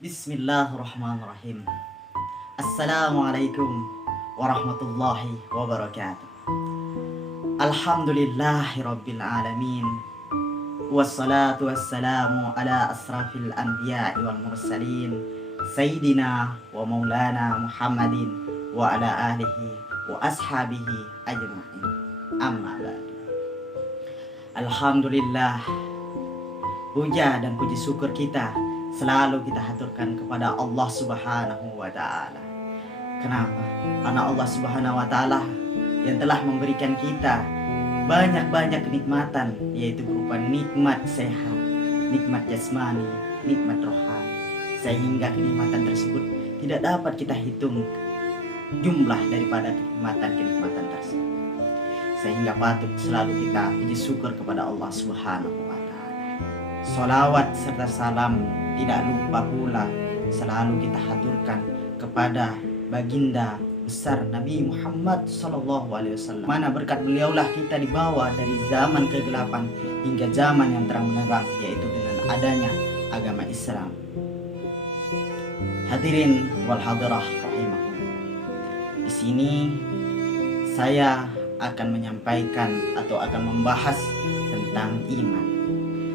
Bismillahirrahmanirrahim. Assalamualaikum warahmatullahi wabarakatuh. Alhamdulillahirabbil alamin. Wassalatu wassalamu ala asrafil anbiya'i wal mursalin Sayyidina wa maulana Muhammadin wa ala alihi wa ashabihi ajma'in. Amma ba'du. Alhamdulillah, puja dan puji syukur kita selalu kita haturkan kepada Allah Subhanahu wa Ta'ala. Kenapa? Karena Allah Subhanahu wa Ta'ala yang telah memberikan kita banyak-banyak kenikmatan, yaitu berupa nikmat sehat, nikmat jasmani, nikmat rohani, sehingga kenikmatan tersebut tidak dapat kita hitung jumlah daripada kenikmatan tersebut. Sehingga patut selalu kita puji syukur kepada Allah Subhanahu wa Ta'ala. Salawat serta salam tidak lupa pula selalu kita haturkan kepada baginda besar Nabi Muhammad SAW. Mana berkat beliaulah kita dibawa dari zaman kegelapan hingga zaman yang terang benderang, yaitu dengan adanya agama Islam. Hadirin wal hadirah rahimakumullah. Di sini saya akan menyampaikan atau akan membahas tentang iman.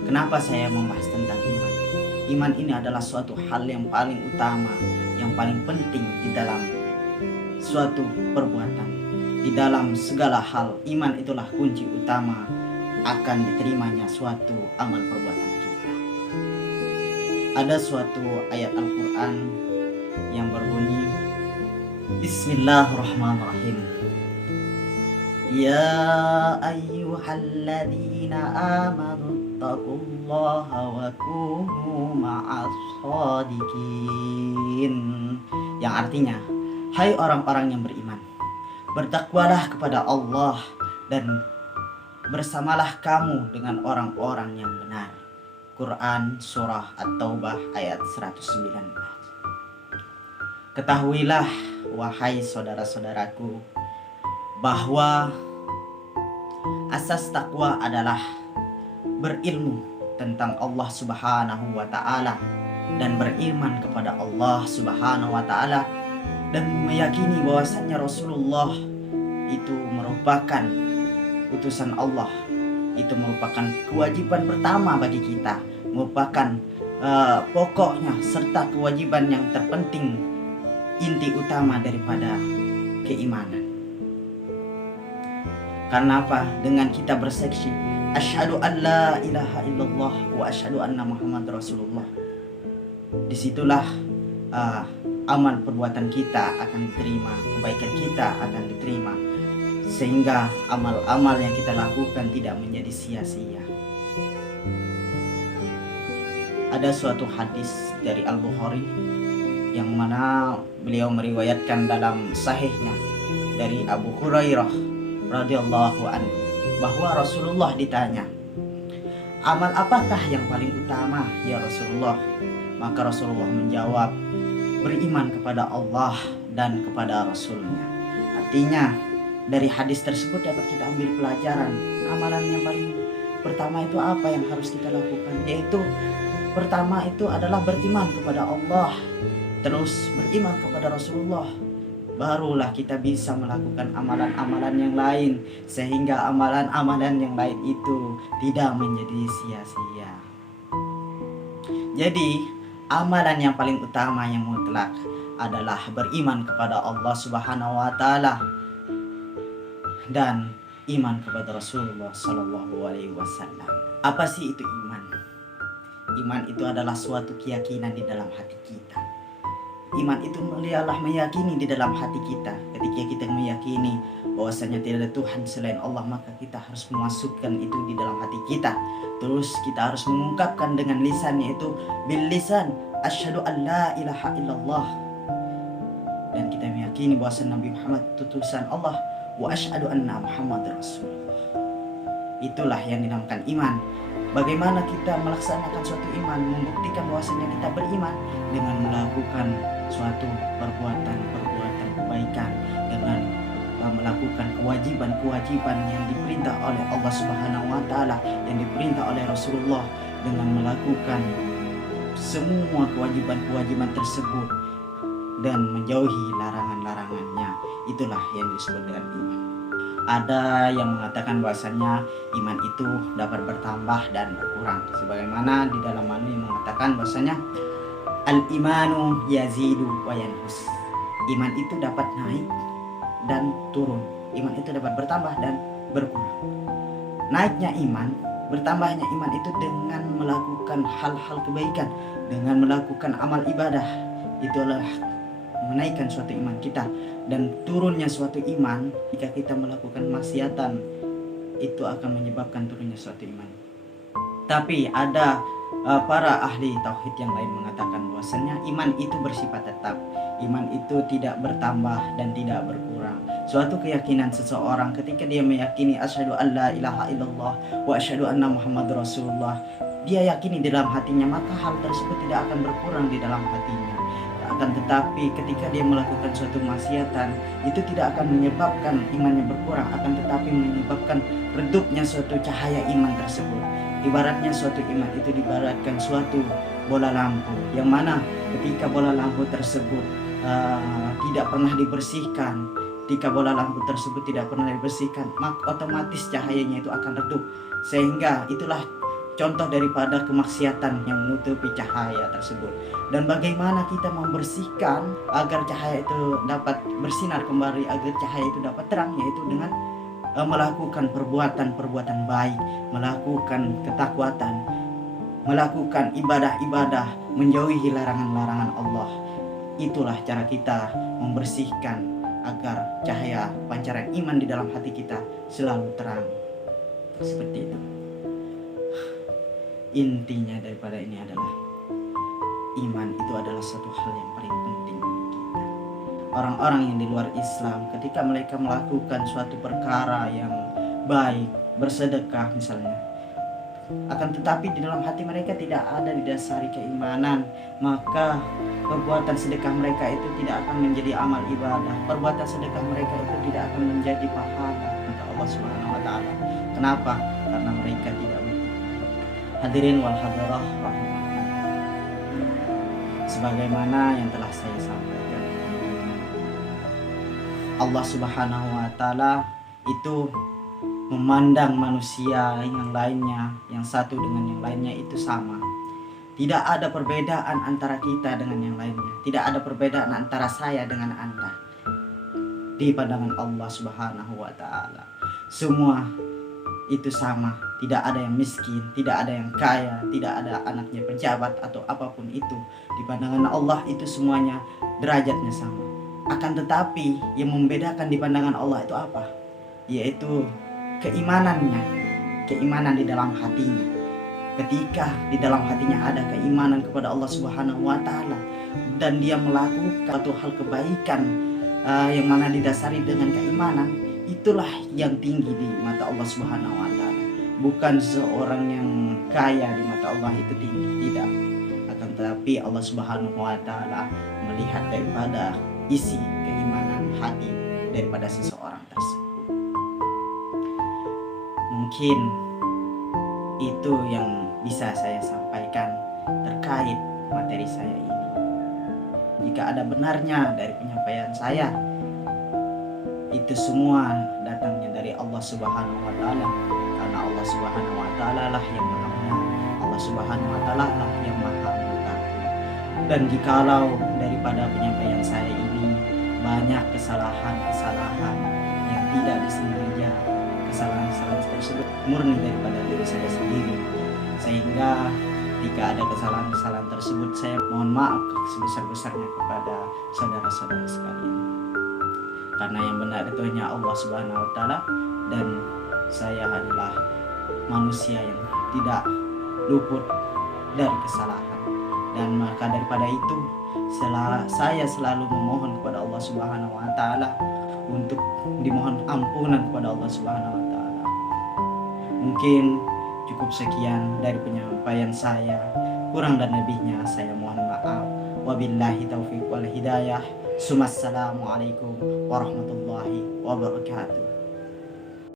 Kenapa saya membahas tentang iman? Iman ini adalah suatu hal yang paling utama, yang paling penting di dalam suatu perbuatan. Di dalam segala hal, iman itulah kunci utama akan diterimanya suatu amal perbuatan kita. Ada suatu ayat Al-Quran yang berbunyi, Bismillahirrahmanirrahim. Ya ayyuhalladzina amanu taqullaha wa kunu ma'as shadiqin. Yang artinya, hai orang-orang yang beriman, bertakwalah kepada Allah dan bersamalah kamu dengan orang-orang yang benar. Quran surah At-Taubah ayat 119. Ketahuilah wahai saudara-saudaraku bahwa asas takwa adalah berilmu tentang Allah Subhanahu wa Ta'ala dan beriman kepada Allah Subhanahu wa Ta'ala dan meyakini bahwasannya Rasulullah itu merupakan utusan Allah. Itu merupakan kewajiban pertama bagi kita, merupakan pokoknya serta kewajiban yang terpenting, inti utama daripada keimanan. Karena apa? Dengan kita bersaksi asyhadu an la ilaha illallah wa asyhadu anna Muhammad Rasulullah, disitulah amal perbuatan kita akan diterima, kebaikan kita akan diterima, sehingga amal-amal yang kita lakukan tidak menjadi sia-sia. Ada suatu hadis dari Al-Bukhari yang mana beliau meriwayatkan dalam sahihnya dari Abu Hurairah radhiyallahu anhu bahwa Rasulullah ditanya, amal apakah yang paling utama ya Rasulullah? Maka Rasulullah menjawab, beriman kepada Allah dan kepada Rasulnya. Artinya dari hadis tersebut dapat kita ambil pelajaran, amalan yang paling pertama itu apa yang harus kita lakukan, yaitu pertama itu adalah beriman kepada Allah, terus beriman kepada Rasulullah. Barulah kita bisa melakukan amalan-amalan yang lain, sehingga amalan-amalan yang lain itu tidak menjadi sia-sia. Jadi amalan yang paling utama yang mutlak adalah beriman kepada Allah Subhanahu wa Ta'ala dan iman kepada Rasulullah Sallallahu Alaihi Wasallam. Apa sih itu iman? Iman itu adalah suatu keyakinan di dalam hati kita. Iman itu ialah meyakini di dalam hati kita. Ketika kita meyakini bahwasanya tidak ada Tuhan selain Allah, maka kita harus memasukkan itu di dalam hati kita. Terus kita harus mengungkapkan dengan lisan, yaitu bil lisan asyhadu an la ilaha illallah. Dan kita meyakini bahwasanya Nabi Muhammad utusan Allah, wa asyhadu anna Muhammad Rasulullah. Itulah yang dinamakan iman. Bagaimana kita melaksanakan suatu iman, membuktikan bahwasanya kita beriman dengan melakukan suatu perbuatan kebaikan, dengan melakukan kewajiban yang diperintah oleh Allah Subhanahu wa Ta'ala, yang diperintah oleh Rasulullah, dengan melakukan semua kewajiban-kewajiban tersebut dan menjauhi larangan-larangannya. Itulah yang disebut dengan iman. Ada yang mengatakan bahwasannya iman itu dapat bertambah dan berkurang, sebagaimana di dalam Manu yang mengatakan bahwasanya al-imanu yazidu wa yanqus. Iman itu dapat naik dan turun. Iman itu dapat bertambah dan berkurang. Naiknya iman, bertambahnya iman itu dengan melakukan hal-hal kebaikan, dengan melakukan amal ibadah. Itulah menaikkan suatu iman kita. Dan turunnya suatu iman jika kita melakukan maksiatan, itu akan menyebabkan turunnya suatu iman. Tapi ada para ahli tauhid yang lain mengatakan bahwasannya iman itu bersifat tetap. Iman itu tidak bertambah dan tidak berkurang. Suatu keyakinan seseorang ketika dia meyakini asyhadu an la ilaha illallah wa asyhadu anna muhammadar rasulullah, dia yakini di dalam hatinya, maka hal tersebut tidak akan berkurang di dalam hatinya. Akan tetapi ketika dia melakukan suatu maksiatan, itu tidak akan menyebabkan imannya berkurang, akan tetapi menyebabkan redupnya suatu cahaya iman tersebut. Ibaratnya suatu iman itu dibaratkan suatu bola lampu, yang mana ketika bola lampu tersebut tidak pernah dibersihkan, ketika bola lampu tersebut tidak pernah dibersihkan, maka otomatis cahayanya itu akan redup. Sehingga itulah contoh daripada kemaksiatan yang menutupi cahaya tersebut. Dan bagaimana kita membersihkan agar cahaya itu dapat bersinar kembali, agar cahaya itu dapat terang, yaitu dengan melakukan perbuatan-perbuatan baik, melakukan ketakwatan, melakukan ibadah-ibadah, menjauhi larangan-larangan Allah. Itulah cara kita membersihkan agar cahaya pancaran iman di dalam hati kita selalu terang. Seperti itu. Intinya daripada ini adalah iman itu adalah satu hal yang paling penting bagi kita. Orang-orang yang di luar Islam ketika mereka melakukan suatu perkara yang baik, bersedekah misalnya, akan tetapi di dalam hati mereka tidak ada didasari keimanan, maka perbuatan sedekah mereka itu tidak akan menjadi amal ibadah. Perbuatan sedekah mereka itu tidak akan menjadi pahala untuk Allah Subhanahu wa taala. Kenapa? Karena mereka tidak. Hadirin wal hadirah rahimahullah. Sebagaimana yang telah saya sampaikan, Allah Subhanahu wa taala itu memandang manusia yang lainnya, yang satu dengan yang lainnya itu sama. Tidak ada perbedaan antara kita dengan yang lainnya. Tidak ada perbedaan antara saya dengan Anda di pandangan Allah Subhanahu wa taala. Semua itu sama, tidak ada yang miskin, tidak ada yang kaya, tidak ada anaknya pejabat atau apapun itu. Di pandangan Allah itu semuanya derajatnya sama. Akan tetapi yang membedakan di pandangan Allah itu apa? Yaitu keimanannya, keimanan di dalam hatinya. Ketika di dalam hatinya ada keimanan kepada Allah Subhanahu wa taala dan dia melakukan suatu hal kebaikan yang mana didasari dengan keimanan, itulah yang tinggi di mata Allah Subhanahu wa taala. Bukan seorang yang kaya di mata Allah itu tinggi, tidak. Akan tetapi Allah Subhanahu wa taala melihat daripada isi keimanan hati daripada seseorang tersebut. Mungkin itu yang bisa saya sampaikan terkait materi saya ini. Jika ada benarnya dari penyampaian saya, itu semua datangnya dari Allah Subhanahu wa taala, karena Allah Subhanahu wa taala lah yang Maha Benar. Allah Subhanahu wa taala lah yang Maha Mengetahui. Dan jikalau daripada penyampaian saya ini banyak kesalahan-kesalahan yang tidak disengaja, kesalahan-kesalahan tersebut murni daripada diri saya sendiri, sehingga jika ada kesalahan-kesalahan tersebut saya mohon maaf sebesar-besarnya kepada saudara-saudara sekalian. Karena yang benar itu hanya Allah Subhanahu wa taala, dan saya adalah manusia yang tidak luput dari kesalahan. Dan maka daripada itu saya selalu memohon kepada Allah Subhanahu wa taala untuk dimohon ampunan kepada Allah Subhanahu wa taala. Mungkin cukup sekian dari penyampaian saya. Kurang dan lebihnya saya mohon maaf. Wabillahi taufiq wal hidayah. Assalamualaikum warahmatullahi wabarakatuh.